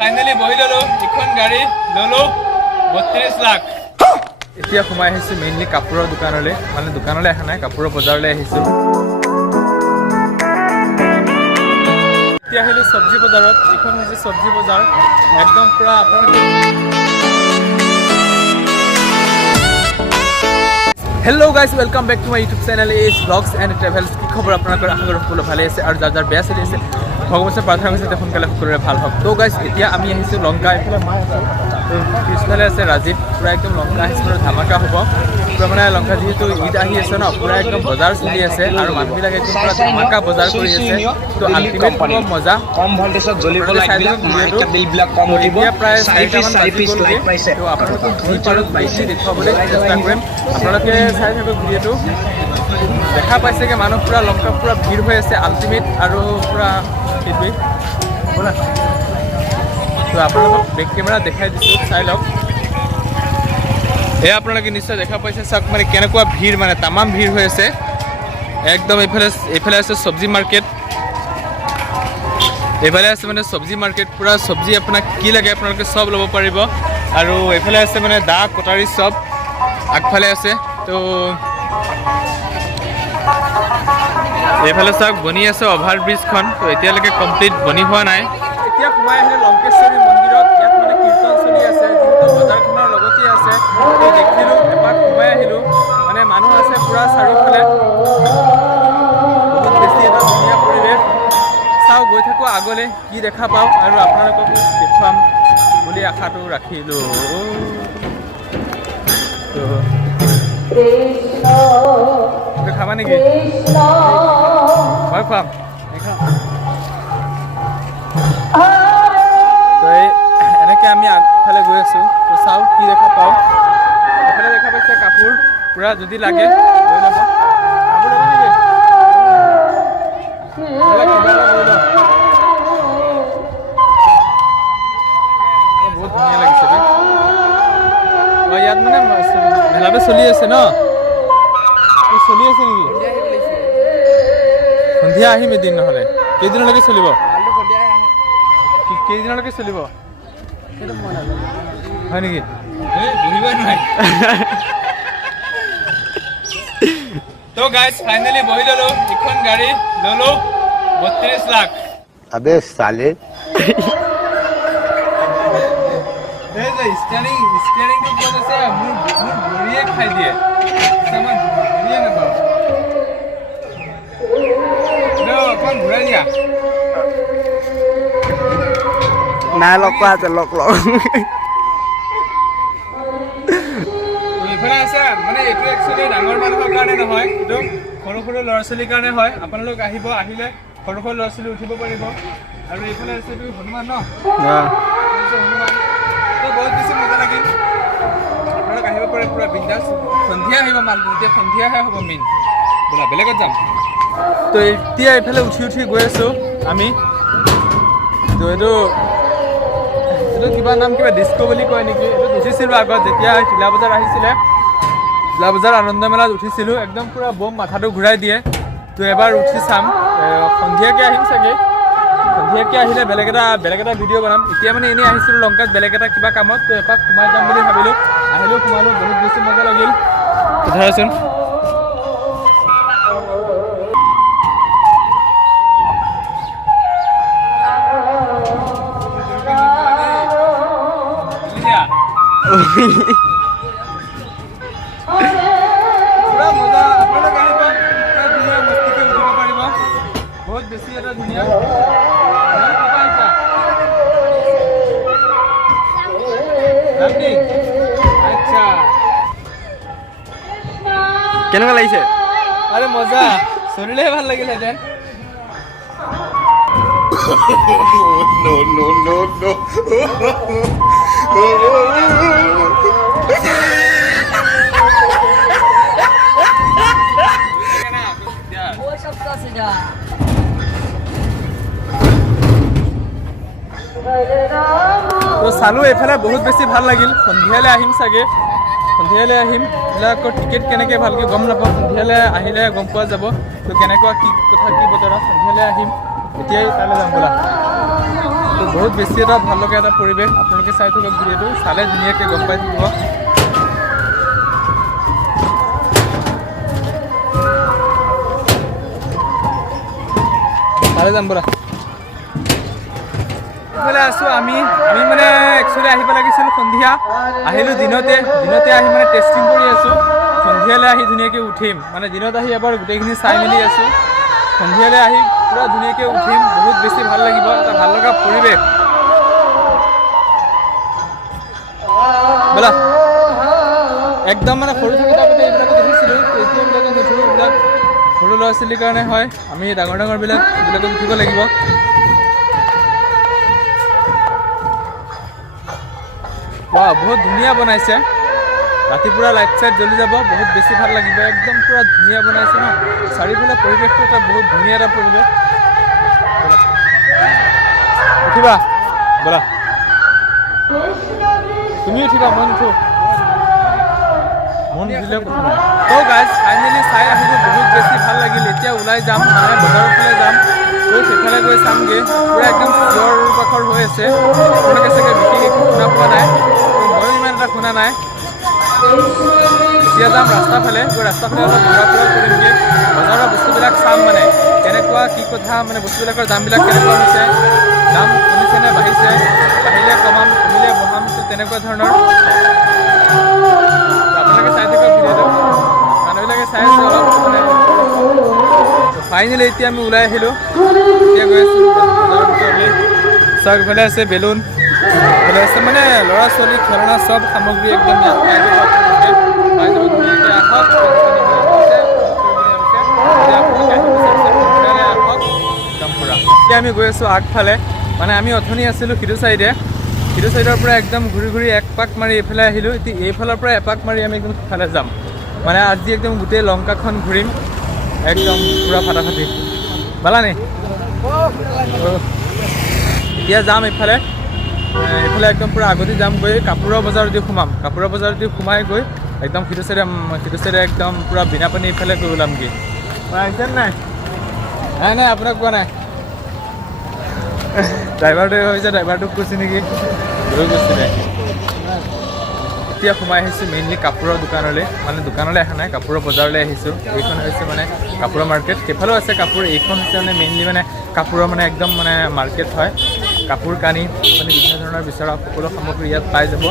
Finally বহি ললো এখন গাড়ী ললো 32 লাখ। এতিয়া সোমাই আহিছো মেইনলি কাপোৰৰ দোকানলৈ, মানে দোকানলৈ অহা নাই, কাপোৰৰ বজাৰলৈ আহিছো। এতিয়া আহিলো চব্জি বজাৰত। এইখন হৈছে চব্জি বজাৰ, একদম পুৰা আপোনালোকে। Hello' guys, welcome back to my YouTube channel as vlogs and travels. কি খবৰ আপোনালোকৰ? আশা কৰোঁ সকলো ভালে আছে আৰু যাৰ যাৰ বেয়া চলি আছে ভগৱানৰ প্ৰাৰ্থনা কৰিছে যাতে সোনকালে সকলোৰে ভাল হওক। ত' গাইজ এতিয়া আমি আহিছোঁ লংকা। এইফালে মাই আছে, পিছফালে আছে ৰাজীৱ। পূৰা একদম লংকা আহিছোঁ আৰু ধামাকা হ'ব পূৰা, মানে লংকা যিহেতু ঈদ আহি আছে ন, পূৰা একদম বজাৰ চলি আছে আৰু মানুহবিলাকে একদম পূৰা ধামাকা বজাৰ কৰি আছে। ত' আল্টিমেট খুব মজা, কম ভল্টেজত জ্বলিব লাগিব, মাইকা বিলবিলাক কম উঠিব। এতিয়া প্ৰায় 4টামান 4 পিচ বাজি লাইট গ'লগৈ। পাইছে। ত' আপোনালোকক যি পাৰোঁ বেছি দেখুৱাবলৈ চেষ্টা কৰিম। আপোনালোকে চাই থাকক ভিডিঅ'টো। দেখা পাইছেগৈ মানুহ পূৰা লংকা পূৰা ভিৰ হৈ আছে আল্টিমেট আৰু পূৰা সেইটোৱেই। তো আপোনালোকক বেক কেমেৰা দেখাই দিছোঁ, চাই লওক। এয়া আপোনালোকে নিশ্চয় দেখা পাইছে, চাওক মানে কেনেকুৱা ভিৰ, মানে তামাম ভিৰ হৈ আছে একদম। এইফালে আছে চব্জি মাৰ্কেট, এইফালে আছে মানে চব্জি মাৰ্কেট, পূৰা চব্জি আপোনাক কি লাগে আপোনালোকে চব ল'ব পাৰিব। আৰু এইফালে আছে মানে দা কটাৰী চব আগফালে আছে। তো এইফালে চাওক বনি আছে অভাৰ ব্ৰিজখন, তো এতিয়ালৈকে কমপ্লিট বনি হোৱা নাই। এতিয়া সোমাই আহিলে লংকেশ্বৰী মন্দিৰত। ইয়াত মানে কীৰ্তন চলি আছে, যিহেতু বজাৰখনৰ লগতে আছে। তো দেখিলোঁ, এপাক সোমাই আহিলোঁ, মানে মানুহ আছে পূৰা চাৰিওফালে, বহুত বেছি এটা ধুনীয়া পৰিৱেশ। চাওঁ, গৈ থাকোঁ আগলৈ, কি দেখা পাওঁ আৰু আপোনালোককো দেখুৱাম বুলি আশাটো ৰাখিলোঁ। তো খাবা নেকি? মই খুৱাম। তো এনেকৈ আমি আগফালে গৈ আছোঁ। তো চাওঁ কি দেখা পাওঁ। এফালে দেখা পাইছে কাপোৰ পূৰা, যদি লাগে লৈ ল'ব। কাপোৰ ল'ব নেকি? বহুত ধুনীয়া লাগিছে দেই। অঁ, ইয়াত মানে মেলাটো চলি আছে ন? চলি আছে নেকি? সন্ধিয়া আহিম এদিন, নহ'লে কেইদিনলৈকে চলিব? কেইদিনলৈকে চলিব হয় নেকি? বহিবই নোৱাৰি। তো গাইজ ফাইনেলি বহি ললো এখন গাড়ী ললো 32 লাখ। अबे साले ষ্টিয়াৰিংটো ক'ত আছে? মোৰ ভৰিয়ে খাই দিয়ে, মই ভৰিয়ে নাপাওঁ। অকণ ঘূৰাই দিয়া। নাই লগ কৰা আছে, লগ এইফালে আছে, মানে এইটো একচুৱেলি ডাঙৰ মানুহৰ কাৰণে নহয়, এইটো সৰু সৰু ল'ৰা ছোৱালীৰ কাৰণে হয়। আপোনালোক আহিব, আহিলে সৰু সৰু ল'ৰা ছোৱালী উঠিব পাৰিব। আৰু এইফালে আছে এইটো হনুমান ন, হনুমান। তো বহুত বেছি মজা লাগিল। আপোনালোক আহিব পাৰে পূৰা বিন্দাছ। সন্ধিয়া আহিব, মাল এতিয়া সন্ধিয়াহে হ'ব মেইন। ব'লা বেলেগত যাম। তো এতিয়া এইফালে উঠি গৈ আছোঁ আমি। তো এইটো কিবা নাম, কিবা ডিস্কো বুলি কয় নেকি? এইটো উঠিছিলোঁ আগত, যেতিয়া তিলা বজাৰ আহিছিলে, তিলা বজাৰ আনন্দ মেলাত উঠিছিলোঁ। একদম পূৰা বম, মাথাটো ঘূৰাই দিয়ে। তো এবাৰ উঠি চাম, সন্ধিয়াকৈ আহিম চাগে। সন্ধিয়াকৈ আহিলে বেলেগ এটা ভিডিঅ' বনাম। এতিয়া মানে এনেই আহিছিলোঁ লংকাত বেলেগ এটা কিবা কামত, তো এপাক সোমাই যাম বুলি ভাবিলোঁ। আহিলোঁ, সোমালোঁ, বহুত বেছি মজা লাগিল। তো ধৰাচোন পুৰা মজা। আপোনালোক আহিব, ধুনীয়া মস্তিকে উঠিব পাৰিব। বহুত বেছি এটা ধুনীয়া। আচ্ছা, কেনেকুৱা লাগিছে? আৰে মজা, চলিলেহে ভাল লাগিলেহেঁতেন। তো চালোঁ, এইফালে বহুত বেছি ভাল লাগিল। সন্ধিয়ালৈ আহিম চাগে, সন্ধিয়ালৈ আহিম। এইবিলাকৰ টিকেট কেনেকৈ ভালকৈ গম নাপাওঁ, সন্ধিয়ালৈ আহিলে গম পোৱা যাব। তো কেনেকুৱা কি কথা, কি বতৰা, সন্ধিয়ালৈ আহিম। এতিয়াই তালৈ যাম ব'লা। তো বহুত বেছি এটা ভাল লগা এটা পৰিৱেশ আপোনালোকে চাই থাকক ভিডিঅ'টো চালে ধুনীয়াকৈ গম পাই থাকিব চালে যাম ব'লা এইফালে আছোঁ আমি মানে একচুৱেলি আহিব লাগিছিল সন্ধিয়া আহিলোঁ দিনতে আহি মানে টেষ্টিং কৰি আছোঁ সন্ধিয়ালৈ আহি ধুনীয়াকৈ উঠিম মানে দিনত আহি এবাৰ গোটেইখিনি চাই মেলি আছোঁ সন্ধিয়ালৈ আহি পুৰা ধুনীয়াকৈ উঠিম বহুত বেছি ভাল লাগিব এটা ভাল লগা পৰিৱেশ ব'লা একদম মানে সৰু থাকোঁতে এইবিলাকো দেখিছিলোঁ এতিয়া এইবিলাকে নুঠোঁ এইবিলাক সৰু ল'ৰা ছোৱালীৰ কাৰণে হয় আমি ডাঙৰবিলাক এইবিলাকত উঠিব লাগিব বহুত ধুনীয়া বনাইছে ৰাতিপুৱা লাইট চাইট জ্বলি যাব বহুত বেছি ভাল লাগিব একদম পুৰা ধুনীয়া বনাইছে ন চাৰিওফালে পৰিৱেশটো এটা বহুত ধুনীয়া এটা পৰিৱেশ উঠিবা ব'লা তুমি উঠিবা মই নুঠো মন উঠিলে কথা নাই তো গাইজ ফাইনেলি চাই আহিলোঁ বহুত বেছি ভাল লাগিল এতিয়া ওলাই যাম মানে বজাৰৰ ফালে যাম গৈ সেইফালে গৈ চামগৈ পুৰা একদম চিঞৰ বাখৰ হৈ আছে আপোনালোকে চাগে বিশেষ একো শুনা পোৱা নাই ময়ো ইমান এটা শুনা নাই এতিয়া যাম ৰাস্তাৰ ফালে গৈ ৰাস্তাৰ ফালে অলপ ঘূৰা ফুৰা কৰিমগৈ বজাৰৰ বস্তুবিলাক চাম মানে কেনেকুৱা কি কথা মানে বস্তুবিলাকৰ দামবিলাক কেনেকুৱা হৈছে দাম কমিছেনে বাঢ়িছে বাঢ়িলে কমাম কমিলে বঢ়াম তো তেনেকুৱা ধৰণৰ আপোনালোকে চাই থাকক ভিডিঅ'টো মানুহবিলাকে চাই আছে অলপ মানে ফাইনেলি এতিয়া আমি ওলাই আহিলোঁ এতিয়া গৈ আছোঁ বজাৰৰ ভিতৰলৈ চাওক ইফালে আছে বেলুন ইফালে আছে মানে ল'ৰা ছোৱালী খেলনা চব সামগ্ৰী একদম ইয়াত পাই যাব ধুনীয়াকৈ আহক একদম পুৰা এতিয়া আমি গৈ আছোঁ আগফালে মানে আমি অথনি আছিলোঁ সিটো চাইডৰ পৰা একদম ঘূৰি এক পাক মাৰি এইফালে আহিলোঁ এতিয়া এইফালৰ পৰা এপাক মাৰি আমি একদম সিফালে যাম মানে আজি একদম গোটেই লংকাখন ঘূৰিম একদম পুৰা ফাটাফাটি বালানি এতিয়া যাম এইফালে একদম পুৰা আগতে যাম গৈ কাপোৰৰ বজাৰত দি সোমাম কাপোৰৰ বজাৰত দি সোমাই গৈ একদম সিটো চাইডে একদম পুৰা বিনা পানী এইফালে গৈ ওলামগৈ আহিছে নাই আপোনাক কোৱা নাই ড্ৰাইভাৰটোৱে হৈছে ড্ৰাইভাৰটোক কৈছে নেকি লৈ গৈছিলে এতিয়া সোমাই আহিছোঁ মেইনলি কাপোৰৰ দোকানলৈ মানে দোকানলৈ অহা নাই কাপোৰৰ বজাৰলৈ আহিছোঁ এইখন হৈছে মানে কাপোৰৰ মাৰ্কেট সেইফালেও আছে কাপোৰ এইখন হৈছে মানে মেইনলি মানে কাপোৰৰ মানে একদম মানে মাৰ্কেট হয় কাপোৰ কানি মানে বিভিন্ন ধৰণৰ বিচৰা সকলো সামগ্ৰী ইয়াত পাই যাব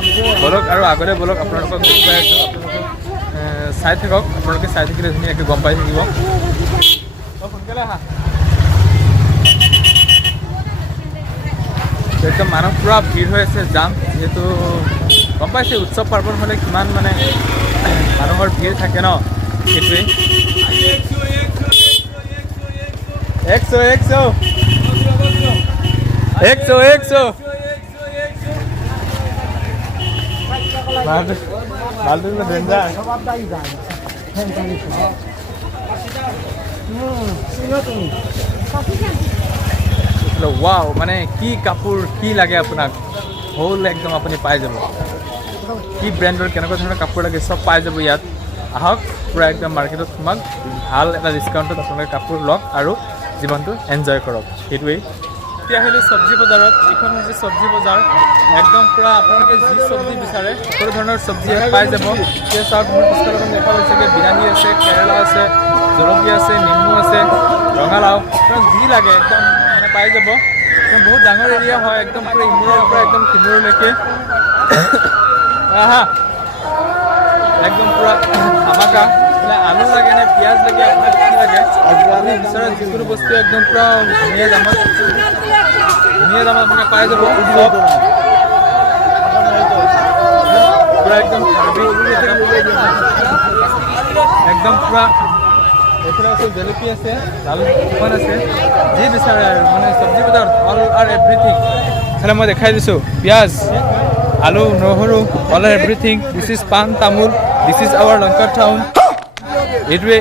বলক আৰু আগলৈ বলক আপোনালোকক দেখুৱাই আছোঁ আপোনালোকক চাই থাকক আপোনালোকে চাই থাকিলে ধুনীয়াকৈ গম পাই থাকিব সোনকালে আহা একদম মানুহ পুৰা ভিৰ হৈ আছে যাম যিহেতু গম পাইছে উৎসৱ পাৰ্বণ হ'লে কিমান মানে মানুহৰ ভিৰ থাকে ন সেইটোৱেই 100 ৱাও মানে কি কাপোৰ কি লাগে আপোনাক হ'ল একদম আপুনি পাই যাব কি ব্ৰেণ্ডৰ কেনেকুৱা ধৰণৰ কাপোৰ লাগে চব পাই যাব ইয়াত আহক পুৰা একদম মাৰ্কেটত সোমাক ভাল এটা ডিছকাউণ্টত আপোনালোকে কাপোৰ লওক আৰু জীৱনটো এনজয় কৰক সেইটোৱেই এতিয়া আহিলোঁ চব্জি বজাৰত এইখন হৈছে চব্জি বজাৰ একদম পুৰা আপোনালোকে যি চব্জি বিচাৰে সকলো ধৰণৰ চব্জি পাই যাব এতিয়া চাওক মোৰ পিছফালে দেখা হৈছেগৈ বিলাহী আছে কেৰেলা আছে জলকীয়া আছে নেমু আছে ৰঙালাও আপোনাক যি লাগে একদম মানে পাই যাব একদম বহুত ডাঙৰ এৰিয়া হয় একদম পুৰা ইমূৰৰ পৰা একদম সিমূৰলৈকে আহা একদম পুৰা ধামাকা আলু লাগে নে পিঁয়াজ লাগে আপোনাক কি লাগে আপুনি বিচৰা যিকোনো বস্তু একদম পুৰা ধুনীয়া দামত আপোনাক পাই যাব পুৰা একদম পুৰা এইফালে আছে জেলেপি আছে দাল দোকান আছে যি বিচাৰে আৰু মানে চব্জি বজাৰ অল আৰ এভৰিথিং এইফালে মই দেখাই দিছোঁ পিঁয়াজ আলু নহৰু all R everything this is পাণ তামোল দিছ ইজ আৱাৰ লংকাৰ টাউন এইটোৱে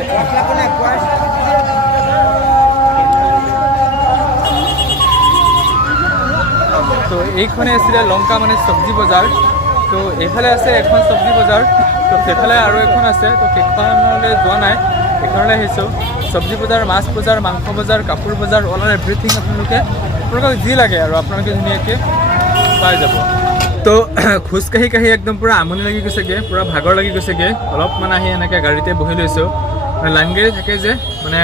তো এইখনে আছিলে লংকা মানে চব্জি বজাৰ তো এইফালে আছে এখন চব্জি বজাৰ তো সেইফালে আৰু এখন আছে তো সেইখনলৈ যোৱা নাই এইখনলৈ আহিছোঁ চব্জি বজাৰ মাছ বজাৰ মাংস বজাৰ কাপোৰ বজাৰ অল আৰ এভৰিথিং আপোনালোকে আপোনালোকক যি লাগে আৰু আপোনালোকে ধুনীয়াকৈ পাই যাব। তো খোজকাঢ়ি কাঢ়ি একদম পূৰা আমনি লাগি গৈছেগৈ, পূৰা ভাগৰ লাগি গৈছেগৈ। অলপমান আহি এনেকৈ গাড়ীতে বহি লৈছোঁ, মানে লাইন গাড়ী থাকে যে মানে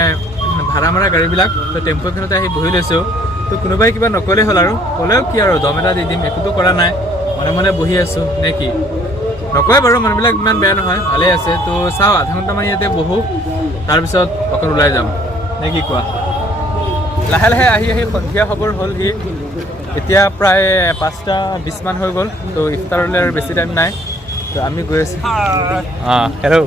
ভাড়া মৰা গাড়ীবিলাক, তো টেম্পু এখনতে আহি বহি লৈছোঁ। তো কোনোবাই কিবা নক'লেই হ'ল আৰু ক'লেও কি আৰু দম এটা দি দিম, একোতো কৰা নাই, মনে মনে বহি আছোঁ নে কি। নকয় বাৰু মানুহবিলাক ইমান বেয়া নহয়, ভালেই আছে। তো চাওঁ আধা ঘণ্টামান ইয়াতে বহোঁ, তাৰপিছত অকণ ওলাই যাম নে কি কোৱা। লাহে লাহে আহি সন্ধিয়া খবৰ হ'লহি, এতিয়া প্ৰায় 5:20 হৈ গ'ল। তো ইফতাৰলৈ আৰু বেছি টাইম নাই, তো আমি গৈ আছোঁ। হেল্ল'।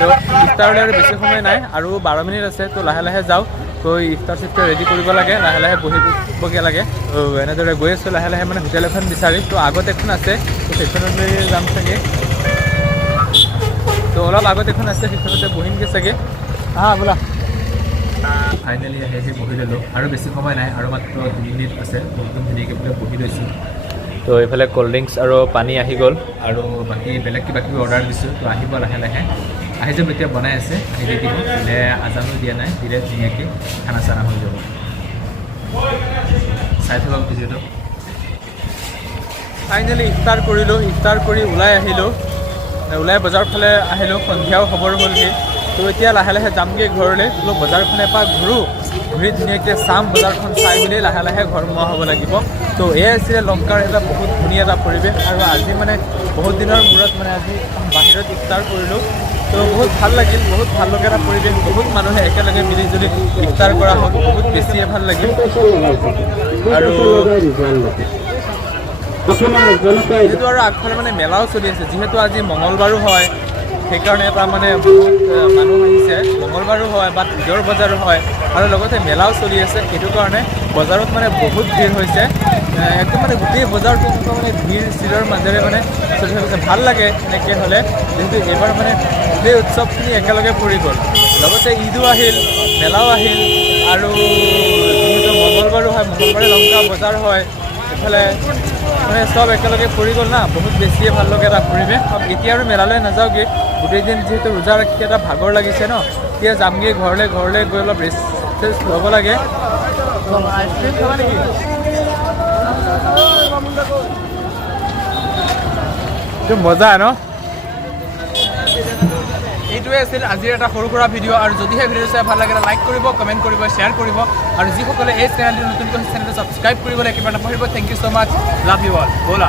তো ইফতাৰলৈ আৰু বেছি সময় নাই, আৰু 12 মিনিট আছে। তো লাহে লাহে যাওঁ, গৈ ইফতাৰ চিফতাৰ ৰেডি কৰিব লাগে, লাহে লাহে বহিবগৈ লাগে। তো এনেদৰে গৈ আছোঁ লাহে লাহে, মানে হোটেল এখন বিচাৰি। তো আগত এখন আছে, তো সেইখনলৈ যাম চাগে। তো অলপ আগত এখন আছে, সেইখনতে বহিমগৈ চাগে। বোলা। ফাইনেলি আহি বহি ল'লোঁ, আৰু বেছি সময় নাই, আৰু মাত্ৰ 2 মিনিট আছে। একদম ধুনীয়াকৈ বোলে বহি লৈছোঁ। তো এইফালে ক'ল্ড ড্ৰিংকছ আৰু পানী আহি গ'ল, আৰু বাকী বেলেগ কিবা কিবি অৰ্ডাৰ দিছোঁ। তো আহিব লাহে লাহে, আহি যাব। এতিয়া বনাই আছে, আহি দি দিব। দিলে আজানো দিয়া নাই, দিলে ধুনীয়াকৈ খানা চানা হৈ যাব। চাই থাকক ভিডিঅ'টো। ফাইনেলি ইফতাৰ কৰিলোঁ, ইফতাৰ কৰি ওলাই আহিলোঁ, ওলাই বজাৰৰ ফালে আহিলোঁ। সন্ধিয়াও খবৰ হ'লহি। তো এতিয়া লাহে লাহে যামগৈ ঘৰলৈ। বোলো বজাৰখন এপাক ঘূৰোঁ, ঘূৰি ধুনীয়াকৈ চাম বজাৰখন, চাই মেলি লাহে লাহে ঘৰ সোমোৱা হ'ব লাগিব। তো এয়াই আছিলে লংকাৰ এটা বহুত ধুনীয়া এটা পৰিৱেশ। আৰু আজি মানে বহুত দিনৰ মূৰত মানে আজি বাহিৰত ইফতাৰ কৰিলোঁ। তো বহুত ভাল লাগিল, বহুত ভাল লগা এটা পৰিৱেশ। বহুত মানুহে একেলগে মিলি জুলি ইফতাৰ কৰা হ'ল, বহুত বেছিয়ে ভাল লাগিল। আৰু যিহেতু আৰু আগফালে মানে মেলাও চলি আছে, যিহেতু আজি মঙলবাৰো হয়, সেইকাৰণে এটা মানে বহুত মানুহ আহিছে। মঙলবাৰো হয় বা ঈদৰ বজাৰো হয়, আৰু লগতে মেলাও চলি আছে, সেইটো কাৰণে বজাৰত মানে বহুত ভিৰ হৈছে। একদম মানে গোটেই বজাৰটো এনেকুৱা মানে ভিৰ চিৰৰ মাজেৰে মানে চলি গৈছে। ভাল লাগে এনেকৈ হ'লে, যিহেতু এইবাৰ মানে গোটেই উৎসৱখিনি একেলগে পৰি গ'ল। লগতে ঈদো আহিল, মেলাও আহিল, আৰু যিহেতু মঙলবাৰো হয়, মঙলবাৰে লংকা বজাৰ হয়, এইফালে মানে চব একেলগে পৰি গ'ল না, বহুত বেছিয়ে ভাল লগা এটা পৰিৱেশ। এতিয়া আৰু মেলালৈ নাযাওঁগৈ, গোটেই দিন যিহেতু ৰোজা ৰাখি এটা ভাগৰ লাগিছে ন, এতিয়া যামগৈ ঘৰলৈ গৈ অলপ ৰেষ্ট চেষ্ট ল'ব লাগে। আইচক্ৰীম খাবা নেকি? মজা ন? এইটোৱে আছিল আজিৰ এটা সৰু সুৰা ভিডিঅ'। আৰু যদিহে ভিডিঅ' চাই ভাল লাগে লাইক কৰিব, কমেণ্ট কৰিব, শ্বেয়াৰ কৰিব, আৰু যিসকলে এই চেনেলটো নতুনকৈ চেনেলটো ছাবস্ক্ৰাইব কৰিবলৈ একেবাৰে নাপাহৰিব। Thank you so' much, love you all. ব'লা।